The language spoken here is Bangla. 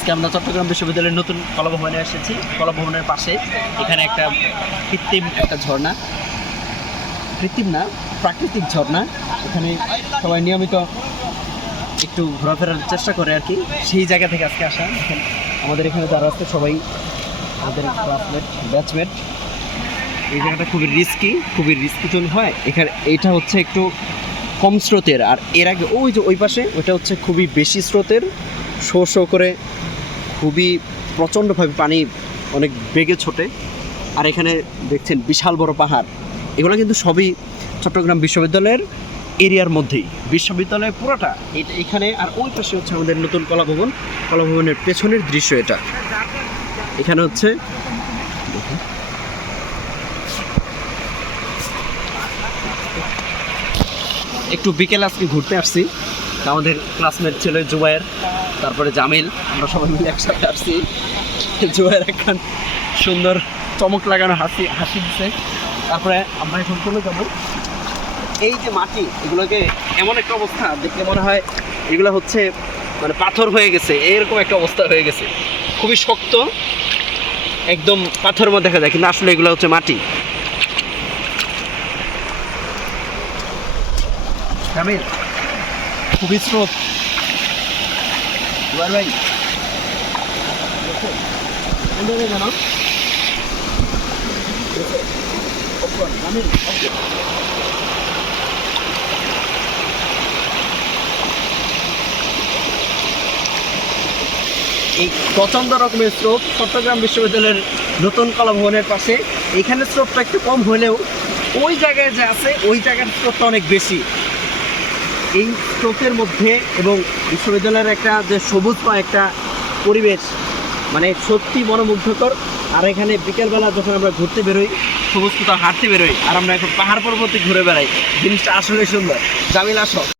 আজকে আমরা চট্টগ্রাম বিশ্ববিদ্যালয়ের নতুন কলাভবনে এসেছি। কলাভবনের পাশে এখানে একটা কৃত্রিম একটা ঝর্ণা। কৃত্রিম না, প্রাকৃতিক ঝর্ণা। এখানে সবাই নিয়মিত একটু ঘোরাফেরার চেষ্টা করে আর কি। সেই জায়গা থেকে আজকে আসা। আমাদের এখানে যারা আছে সবাই আমাদের ক্লাসমেট ব্যাচমেট এই জায়গাটা খুবই রিস্কি খুবই রিস্কি জন্য হয়। এখানে এইটা হচ্ছে একটু কম স্রোতের। আর এর আগে ওই যে ওই পাশে, ওইটা হচ্ছে খুবই বেশি স্রোতের। শো শো করে খুবই প্রচণ্ডভাবে পানি অনেক বেগে ছোটে। আর এখানে দেখছেন বিশাল বড় পাহাড়। এগুলো কিন্তু সবই চট্টগ্রাম বিশ্ববিদ্যালয়ের এরিয়ার মধ্যেই। বিশ্ববিদ্যালয়ের পুরোটা এটা এখানে, আর ওই পাশে হচ্ছে আমাদের নতুন কলাভবন। কলাভবনের পেছনের দৃশ্য এটা। এখানে হচ্ছে একটু বিকেল আজকে ঘুরতে আসছি। আমাদের ক্লাসমেট ছেলে জুবায়ের। তারপরে জামিল, আমরা সবাই মিলে একসাথে আসছি। জুবায়ের একখান সুন্দর চমক লাগানো হাসি হাসি দিছে। তারপরে আমরা এখন চলে যাব। এই যে মাটি, এগুলোকে এমন একটা অবস্থা, দেখলে মনে হয় এগুলো হচ্ছে মানে পাথর হয়ে গেছে। এরকম একটা অবস্থা হয়ে গেছে। খুবই শক্ত, একদম পাথর মধ্যে দেখা যায়, কিন্তু আসলে এগুলো হচ্ছে মাটি। খুবই স্রোত। এই প্রচণ্ড রকমের স্রোত চট্টগ্রাম বিশ্ববিদ্যালয়ের নতুন কলা ভবনের পাশে। এখানে স্রোতটা একটু কম হলেও ওই জায়গায় যে আছে, ওই জায়গার স্রোতটা অনেক বেশি। এই স্ট্রোকের মধ্যে এবং বিশ্ববিদ্যালয়ের একটা যে সবুজ বা একটা পরিবেশ মানে সত্যি মনোমুগ্ধকর। আর এখানে বিকেলবেলা যখন আমরা ঘুরতে বেরোই, সবুজ কোথাও হাঁটতে বেরোই, আর আমরা এখন পাহাড় পর্বতে ঘুরে বেড়াই। জিনিসটা আসলে সুন্দর। জামিল, আসো।